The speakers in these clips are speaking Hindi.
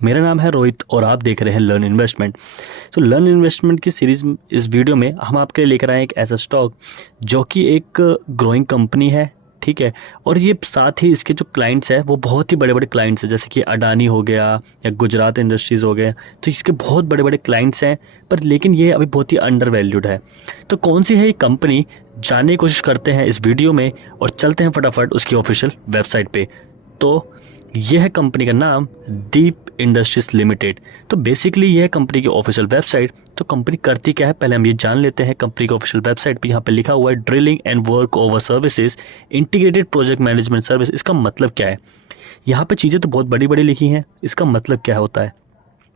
मेरा नाम है रोहित और आप देख रहे हैं लर्न इन्वेस्टमेंट। तो लर्न इन्वेस्टमेंट की सीरीज़ इस वीडियो में हम आपके लिए लेकर आए एक ऐसा स्टॉक जो कि एक ग्रोइंग कंपनी है, ठीक है। और ये साथ ही इसके जो क्लाइंट्स हैं वो बहुत ही बड़े बड़े क्लाइंट्स हैं, जैसे कि अडानी हो गया या गुजरात इंडस्ट्रीज़ हो गया। तो इसके बहुत बड़े बड़े क्लाइंट्स हैं, पर लेकिन ये अभी बहुत ही अंडर वैल्यूड है। तो कौन सी है ये कंपनी, जानने की कोशिश करते हैं इस वीडियो में और चलते हैं फटाफट उसकी ऑफिशियल वेबसाइट पे। तो यह है कंपनी का नाम, दीप इंडस्ट्रीज लिमिटेड। तो बेसिकली यह है कंपनी की ऑफिशियल वेबसाइट। तो कंपनी करती क्या है, पहले हम ये जान लेते हैं। कंपनी की ऑफिशियल वेबसाइट पे यहाँ पे लिखा हुआ है drilling and work over services integrated project management service. इसका मतलब क्या है? यहाँ पे चीज़ें तो बहुत बड़ी बड़ी लिखी हैं, इसका मतलब क्या होता है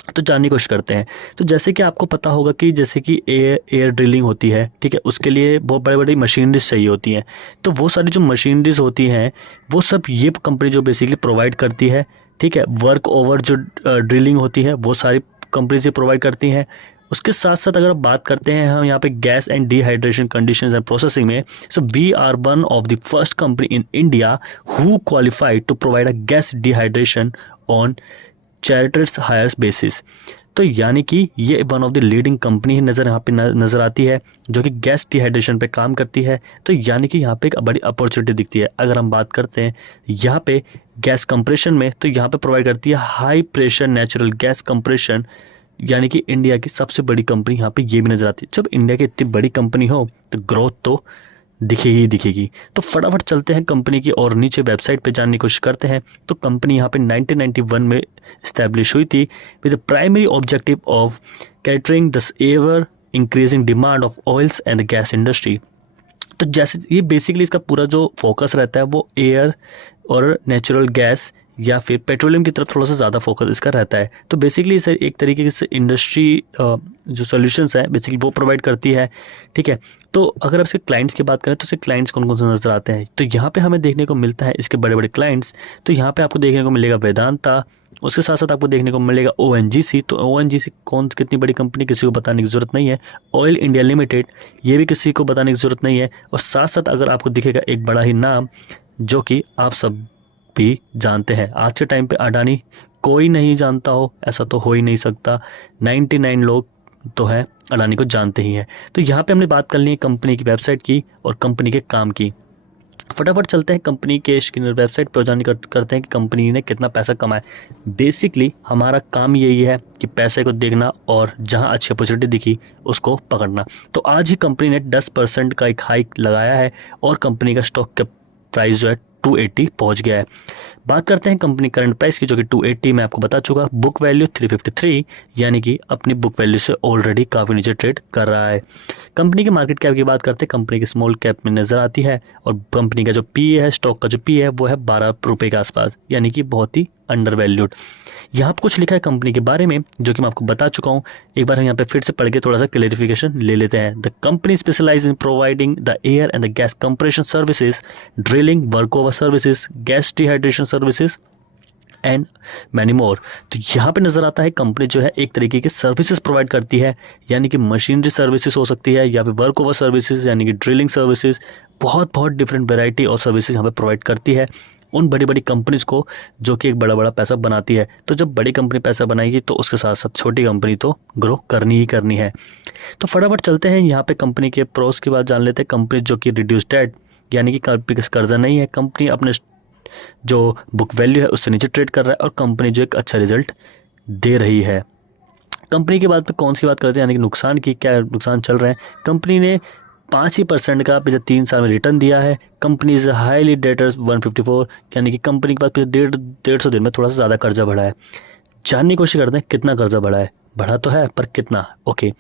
तो जानने की कोशिश करते हैं। तो जैसे कि आपको पता होगा कि जैसे कि एयर ड्रिलिंग होती है, ठीक है, उसके लिए बहुत बड़ी बड़ी मशीनरीज चाहिए होती हैं। तो वो सारी जो मशीनरीज होती हैं वो सब ये कंपनी जो बेसिकली प्रोवाइड करती है, ठीक है। वर्क ओवर जो ड्रिलिंग होती है वो सारी कंपनी से प्रोवाइड करती हैं। उसके साथ साथ अगर बात करते हैं हम यहाँ पे gas and dehydration conditions and processing में, so we are one of the first company in India who qualified to provide a gas dehydration on chartered hires basis. तो यानी कि ये one of the leading company है, यहाँ पे नज़र आती है, जो कि गैस डिहाइड्रेशन पे काम करती है। तो यानी कि यहाँ पे एक बड़ी अपॉर्चुनिटी दिखती है। अगर हम बात करते हैं यहाँ पे गैस कंप्रेशन में, तो यहाँ पे प्रोवाइड करती है high pressure natural gas compression, यानी कि इंडिया की सबसे बड़ी कंपनी यहाँ पे ये भी नज़र आती है। जब इंडिया की इतनी बड़ी कंपनी हो तो ग्रोथ तो दिखेगी ही दिखेगी। तो फटाफट चलते हैं कंपनी की और नीचे वेबसाइट पे जानने की कोशिश करते हैं। तो कंपनी यहाँ पे 1991 में इस्टेब्लिश हुई थी with the primary objective of catering the ever increasing demand of oils and the gas industry. तो जैसे ये बेसिकली इसका पूरा जो फोकस रहता है वो एयर और नेचुरल गैस या फिर पेट्रोलियम की तरफ थोड़ा सा ज़्यादा फोकस इसका रहता है। तो बेसिकली इसे एक तरीके से इंडस्ट्री जो सॉल्यूशंस है बेसिकली वो प्रोवाइड करती है, ठीक है। तो अगर आप इसके क्लाइंट्स की बात करें तो इसके क्लाइंट्स कौन कौन से नज़र आते हैं, तो यहाँ पे हमें देखने को मिलता है इसके बड़े बड़े क्लाइंट्स। तो यहाँ पे आपको देखने को मिलेगा वेदांता, उसके साथ साथ आपको देखने को मिलेगा ONGC। तो ONGC कितनी बड़ी कंपनी, किसी को बताने की ज़रूरत नहीं है। ऑयल इंडिया लिमिटेड, ये भी किसी को बताने की ज़रूरत नहीं है। और साथ साथ अगर आपको दिखेगा एक बड़ा ही नाम जो कि आप सब भी जानते हैं, आज के टाइम पे अडानी कोई नहीं जानता हो ऐसा तो हो ही नहीं सकता। 99 लोग तो है अडानी को जानते ही हैं। तो यहाँ पे हमने बात कर ली है कंपनी की वेबसाइट की और कंपनी के काम की। फटाफट चलते हैं कंपनी के वेबसाइट पर जाने करते हैं कि कंपनी ने कितना पैसा कमाया। बेसिकली हमारा काम यही है कि पैसे को देखना और जहां अच्छी अपॉर्चुनिटी दिखी उसको पकड़ना। तो आज ही कंपनी ने 10% का एक हाइक लगाया है और कंपनी का स्टॉक का प्राइस जो है 280 पहुंच गया है। बात करते हैं कंपनी करंट प्राइस की, जो कि 280 मैं आपको बता चुका। बुक वैल्यू 353, यानी कि अपनी बुक वैल्यू से ऑलरेडी काफ़ी नीचे ट्रेड कर रहा है। कंपनी के मार्केट कैप की बात करते हैं, कंपनी की स्मॉल कैप में नज़र आती है। और कंपनी का जो पी है, स्टॉक का जो पी है वो है 12 रुपये के आसपास, यानी कि बहुत ही अंडर वैल्यूड। यहाँ पर कुछ लिखा है कंपनी के बारे में जो कि मैं आपको बता चुका हूँ। एक बार हम यहाँ पे फिर से पढ़ के थोड़ा सा क्लैरिफिकेशन ले लेते हैं। The company specialise in providing the air and the gas compression services, drilling, work over services, gas dehydration services and many more. तो यहाँ पे नज़र आता है कंपनी जो है एक तरीके की सर्विसेज प्रोवाइड करती है, यानी कि मशीनरी सर्विसेज हो सकती है या फिर वर्क ओवर सर्विसेज यानी कि ड्रिलिंग सर्विसेज। बहुत बहुत डिफरेंट वेराइटी और सर्विसेज यहाँ पे प्रोवाइड करती है उन बड़ी बड़ी कंपनीज को जो कि एक बड़ा बड़ा पैसा बनाती है। तो जब बड़ी कंपनी पैसा बनाएगी तो उसके साथ साथ छोटी कंपनी तो ग्रो करनी ही करनी है। तो फटाफट चलते हैं यहाँ पे कंपनी के प्रोस की बात जान लेते हैं। कंपनी जो कि रिड्यूस डेट, यानी कि कर्जा नहीं है, कंपनी अपने जो बुक वैल्यू है उससे नीचे ट्रेड कर रहा है और कंपनी जो एक अच्छा रिजल्ट दे रही है। कंपनी के बाद पे कौन सी बात करते हैं, यानी कि नुकसान की, क्या नुकसान चल रहे हैं। कंपनी ने 5% का पिछले 3 साल में रिटर्न दिया है। कंपनी इज हाईली डेटर्स 154, यानी कि कंपनी के पास पिछले 150 दिन में थोड़ा सा ज़्यादा कर्जा बढ़ा है। जानने की कोशिश करते हैं कितना कर्जा बढ़ा है, बढ़ा तो है पर कितना। ओके,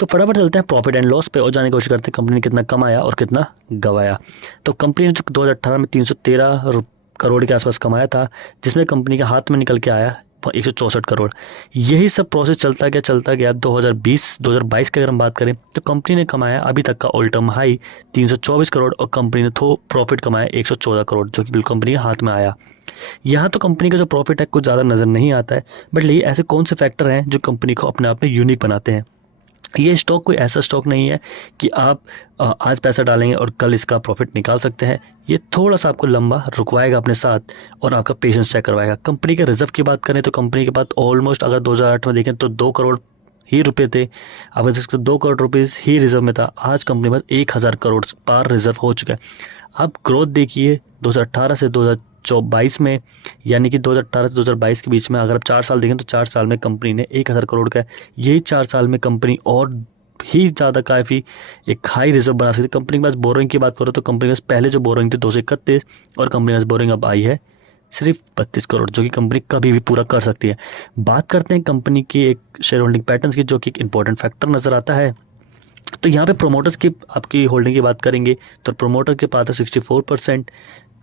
तो फटाफट चलते हैं प्रॉफिट एंड लॉस पे और जानने की कोशिश करते हैं कंपनी ने कितना कमाया और कितना गवाया। तो कंपनी ने जो 2018 में 313 करोड़ के आसपास कमाया था, जिसमें कंपनी के हाथ में निकल के आया 164 करोड़। यही सब प्रोसेस चलता गया 2022 की अगर हम बात करें तो कंपनी ने कमाया अभी तक का ऑल टाइम हाई 324 करोड़ और कंपनी ने प्रॉफिट कमाया 114 करोड़, जो कि बिल्कुल कंपनी के हाथ में आया। यहाँ तो कंपनी का जो प्रॉफिट है कुछ ज़्यादा नज़र नहीं आता है, बट लेकिन ऐसे कौन से फैक्टर हैं जो कंपनी को अपने आप में यूनिक बनाते हैं। ये स्टॉक कोई ऐसा स्टॉक नहीं है कि आप आज पैसा डालेंगे और कल इसका प्रॉफिट निकाल सकते हैं। ये थोड़ा सा आपको लंबा रुकवाएगा अपने साथ और आपका पेशेंस चेक करवाएगा। कंपनी के रिजर्व की बात करें तो कंपनी के पास ऑलमोस्ट अगर 2008 में देखें तो 2 करोड़ ही रुपए थे। अगर जिसको 2 करोड़ रुपीज़ ही रिजर्व में था, आज कंपनी में 1000 करोड़ पार रिजर्व हो चुका है। आप ग्रोथ देखिए 2018 से 2022 में, यानी कि 2018 से 2022 के बीच में अगर आप 4 साल देखें तो 4 साल में कंपनी ने 1000 करोड़ का, यही 4 साल में कंपनी और ही ज़्यादा काफ़ी एक हाई रिजर्व बना सकती है। कंपनी के पास बोरोइंग की बात करो तो कंपनी के पास पहले जो बोरोइंग थी 231 और कंपनी के पास बोरोइंग अब आई है सिर्फ 32 करोड़, जो कि कंपनी कभी भी पूरा कर सकती है। बात करते हैं कंपनी की एक शेयर होल्डिंग पैटर्न्स की, जो कि एक इंपॉर्टेंट फैक्टर नज़र आता है। तो यहाँ पे प्रोमोटर्स की आपकी होल्डिंग की बात करेंगे तो प्रोमोटर के पास है 64%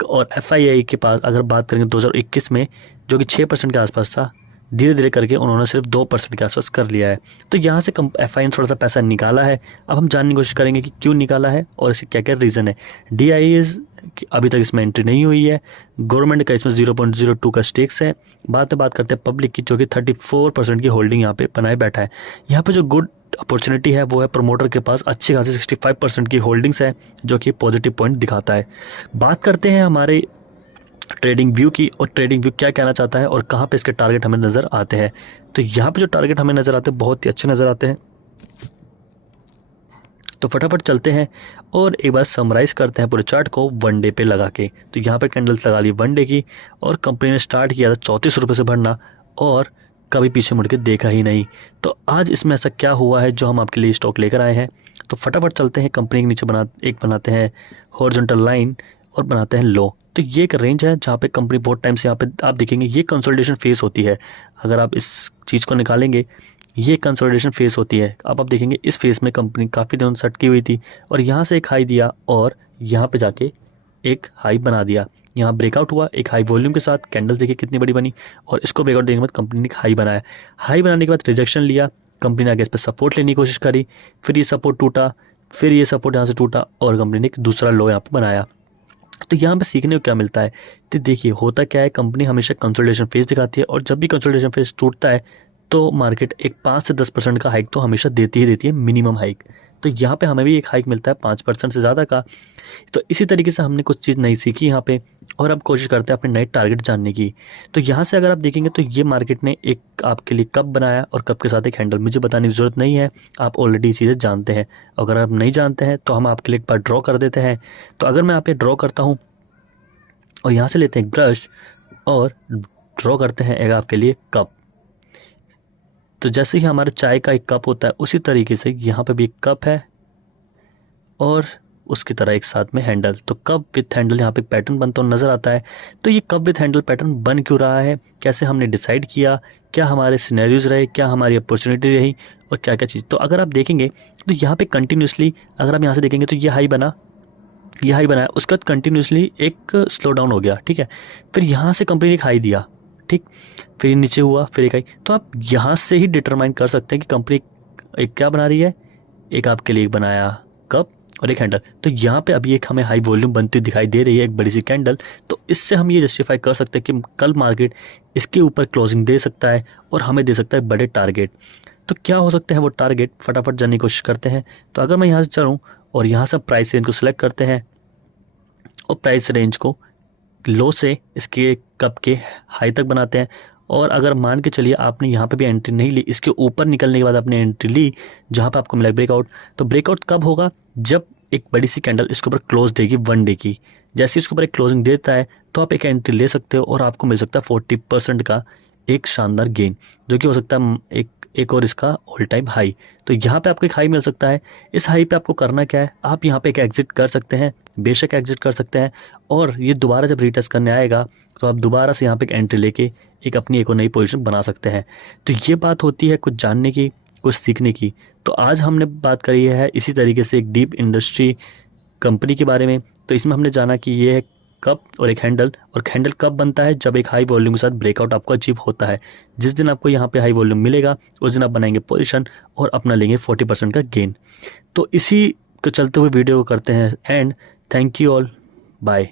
और FII के पास अगर बात करेंगे 2021 में जो कि 6% के आसपास था, धीरे धीरे करके उन्होंने सिर्फ 2% के आसपास कर लिया है। तो यहाँ से FII ने थोड़ा सा पैसा निकाला है। अब हम जानने की कोशिश करेंगे कि क्यों निकाला है और इसके क्या क्या रीज़न है। DIAs अभी तक इसमें एंट्री नहीं हुई है। गवर्नमेंट का इसमें 0.02 का स्टेक्स है। बात करते हैं पब्लिक की, जो कि 34% की होल्डिंग यहाँ पे बनाए बैठा है। यहाँ पे जो गुड अपॉर्चुनिटी है वो है प्रमोटर के पास अच्छी खासी 65% की होल्डिंग्स है, जो कि पॉजिटिव पॉइंट दिखाता है। बात करते हैं हमारे ट्रेडिंग व्यू की, और ट्रेडिंग व्यू क्या कहना चाहता है और कहाँ पे इसके टारगेट हमें नज़र आते हैं। तो यहाँ पे जो टारगेट हमें नज़र आते हैं बहुत ही अच्छे नज़र आते हैं। तो फटाफट चलते हैं और एक बार समराइज़ करते हैं पूरे चार्ट को वन डे पे लगा के। तो यहाँ पे कैंडल्स लगा ली वन डे की और कंपनी ने स्टार्ट किया था 34 रुपये से भरना और कभी पीछे मुड़ के देखा ही नहीं। तो आज इसमें ऐसा क्या हुआ है जो हम आपके लिए स्टॉक लेकर आए हैं। तो फटाफट चलते हैं, कंपनी के नीचे बनाते हैं हॉरिजॉन्टल लाइन और बनाते हैं लो। तो ये एक रेंज है जहाँ पे कंपनी बहुत टाइम से यहाँ पे आप देखेंगे ये कंसोलिडेशन फेस होती है। अगर आप इस चीज़ को निकालेंगे ये कंसोलिडेशन फेस होती है। अब आप देखेंगे इस फेस में कंपनी काफ़ी दिनों से अटकी हुई थी और यहाँ से एक हाई दिया और यहाँ पे जाके एक हाई बना दिया। यहाँ ब्रेकआउट हुआ एक हाई वॉल्यूम के साथ, कैंडल देखिए कितनी बड़ी बनी और इसको ब्रेकआउट देने के बाद कंपनी ने हाई बनाया। हाई बनाने के बाद रिजेक्शन लिया, कंपनी ने आगे इस पर सपोर्ट लेने की कोशिश करी, फिर ये सपोर्ट टूटा, फिर ये सपोर्ट यहाँ से टूटा और कंपनी ने एक दूसरा लो यहाँ पर बनाया। तो यहाँ पे सीखने को क्या मिलता है, तो देखिए होता क्या है, कंपनी हमेशा कंसोलिडेशन फेज दिखाती है और जब भी कंसोलिडेशन फेज टूटता है तो मार्केट एक 5 से 10% का हाइक तो हमेशा देती ही देती है, मिनिमम हाइक। तो यहाँ पे हमें भी एक हाइक मिलता है 5% से ज़्यादा का। तो इसी तरीके से हमने कुछ चीज़ नई सीखी यहाँ पे और अब कोशिश करते हैं अपने नए टारगेट जानने की। तो यहाँ से अगर आप देखेंगे तो ये मार्केट ने एक आपके लिए कप बनाया और कप के साथ एक हैंडल, मुझे बताने की ज़रूरत नहीं है, आप ऑलरेडी चीज़ें जानते हैं। अगर आप नहीं जानते हैं तो हम आपके लिए एक बार ड्रॉ कर देते हैं। तो अगर मैं यहाँ पे ड्रॉ करता हूँ और यहाँ से लेते हैं एक ब्रश और ड्रॉ करते हैं एक आपके लिए कप। तो जैसे ही हमारे चाय का एक कप होता है उसी तरीके से यहाँ पे भी एक कप है और उसकी तरह एक साथ में हैंडल। तो कप विथ हैंडल यहाँ पे पैटर्न बनता हुआ नज़र आता है। तो ये कप विथ हैंडल पैटर्न बन क्यों रहा है, कैसे हमने डिसाइड किया, क्या हमारे सिनेरियोज रहे, क्या हमारी अपॉर्चुनिटी रही और क्या क्या चीज़। तो अगर आप देखेंगे तो यहाँ पे कंटिन्यूसली अगर आप यहाँ से देखेंगे तो ये हाई बनाया, उसके बाद कंटिन्यूसली एक स्लो डाउन हो गया, ठीक है। फिर यहाँ से कंपनी ने एक हाई दिया, ठीक, फिर नीचे हुआ, फिर एक हाई। तो आप यहाँ से ही डिटरमाइन कर सकते हैं कि कंपनी एक क्या बना रही है, एक आपके लिए बनाया कप और एक हैंडल। तो यहाँ पे अभी एक हमें हाई वॉल्यूम बनती दिखाई दे रही है, एक बड़ी सी कैंडल। तो इससे हम ये जस्टिफाई कर सकते हैं कि कल मार्केट इसके ऊपर क्लोजिंग दे सकता है और हमें दे सकता है बड़े टारगेट। तो क्या हो सकते हैं वो टारगेट, फटाफट जानने की कोशिश करते हैं। तो अगर मैं यहाँ से चलूँ और यहाँ से प्राइस रेंज को सिलेक्ट करते हैं और प्राइस रेंज को लो से इसके कप के हाई तक बनाते हैं। और अगर मान के चलिए आपने यहाँ पे भी एंट्री नहीं ली, इसके ऊपर निकलने के बाद आपने एंट्री ली जहाँ पे आपको मिला ब्रेकआउट। तो ब्रेकआउट कब होगा, जब एक बड़ी सी कैंडल इसके ऊपर क्लोज देगी वन डे की। जैसे इसके ऊपर एक क्लोजिंग देता है तो आप एक एंट्री ले सकते हो और आपको मिल सकता है 40% का एक शानदार गेन, जो कि हो सकता है एक और इसका ऑल टाइम हाई। तो यहाँ पे आपको एक हाई मिल सकता है। इस हाई पे आपको करना क्या है, आप यहाँ पे एक एग्जिट कर सकते हैं, बेशक एग्जिट कर सकते हैं। और ये दोबारा जब रीटेस्ट करने आएगा तो आप दोबारा से यहाँ पे एक एंट्री लेके एक अपनी एक और नई पोजीशन बना सकते हैं। तो ये बात होती है कुछ जानने की, कुछ सीखने की। तो आज हमने बात करी है इसी तरीके से एक डीप इंडस्ट्री कंपनी के बारे में। तो इसमें हमने जाना कि ये है कप और एक हैंडल, और हैंडल कब बनता है, जब एक हाई वॉल्यूम के साथ ब्रेकआउट आपको अचीव होता है। जिस दिन आपको यहाँ पे हाई वॉल्यूम मिलेगा उस दिन आप बनाएंगे पोजीशन और अपना लेंगे 40% का गेन। तो इसी को चलते हुए वीडियो को करते हैं and thank you all, bye.